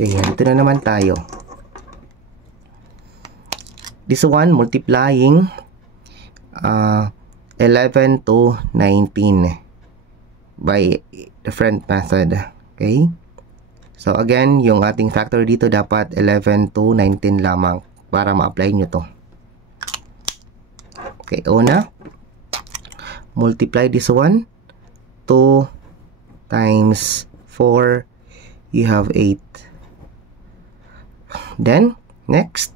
Okay, ito na naman tayo. This one, multiplying 11 to 19 by different method. Okay? So, again, yung ating factor dito dapat 11 to 19 lamang para ma-apply nyo to. Okay, una, multiply this one. 2 times 4, you have 8. Then, next,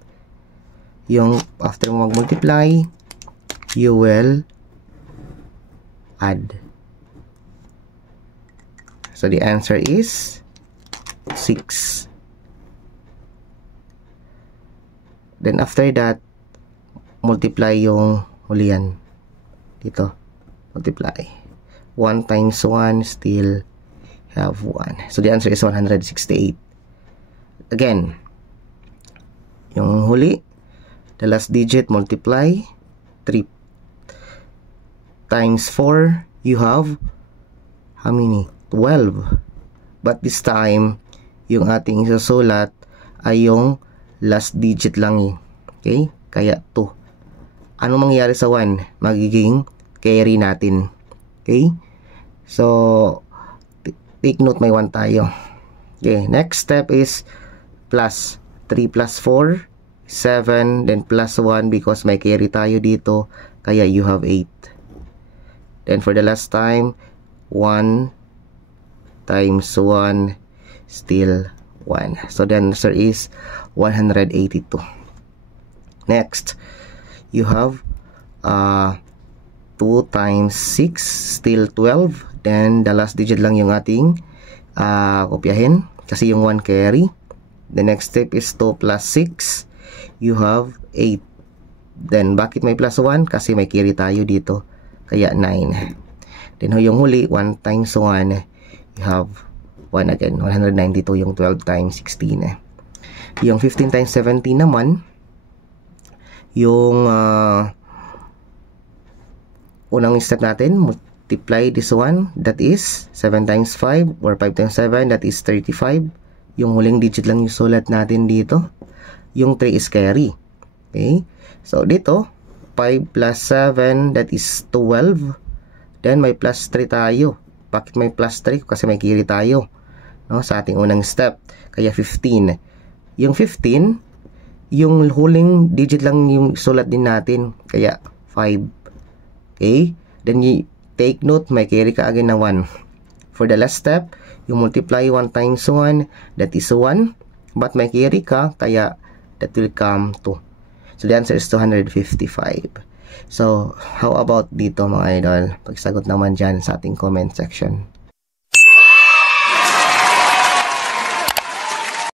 yung after mo mag-multiply, you will add. So, the answer is 6. Then, after that, multiply yung hulihan. Dito, multiply. 1 times 1, still have 1. So, the answer is 168. Again, yung huli, the last digit, multiply. 3 times 4, you have how many? 12. But this time, yung ating isusulat ay yung last digit lang eh. Okay? Kaya 2. Ano mangyayari sa 1? Magiging carry natin. Okay? So, take note, may 1 tayo. Okay, next step is plus. 3 plus 4, 7, then plus 1 because may carry tayo dito, kaya you have 8. Then for the last time, 1 times 1, still 1. So the answer is 182. Next, you have 2 times 6, still 12. Then the last digit lang yung ating kopyahin kasi yung 1 carry. The next step is 2 plus 6, you have 8. Then bakit may plus 1? Kasi may carry tayo dito, kaya 9. Then yung huli, 1 times 1, you have 1 again, 192 yung 12 times 16. Yung 15 times 17 naman, yung unang step natin, multiply this one, that is 7 times 5 or 5 times 7, that is 35. Yung huling digit lang yung sulat natin dito. Yung 3 is carry. Okay? So, dito, 5 plus 7, that is 12. Then, may plus 3 tayo. Bakit may plus 3? Kasi may carry tayo, no? Sa ating unang step. Kaya 15. Yung 15, yung huling digit lang yung sulat din natin. Kaya 5. Okay? Then, you take note, may carry ka again na 1. For the last step, you multiply 1 times 1, that is 1. But may carry ka, kaya that will come 2. So, the answer is 255. So, how about dito mga idol? Pagsagot naman dyan sa ating comment section.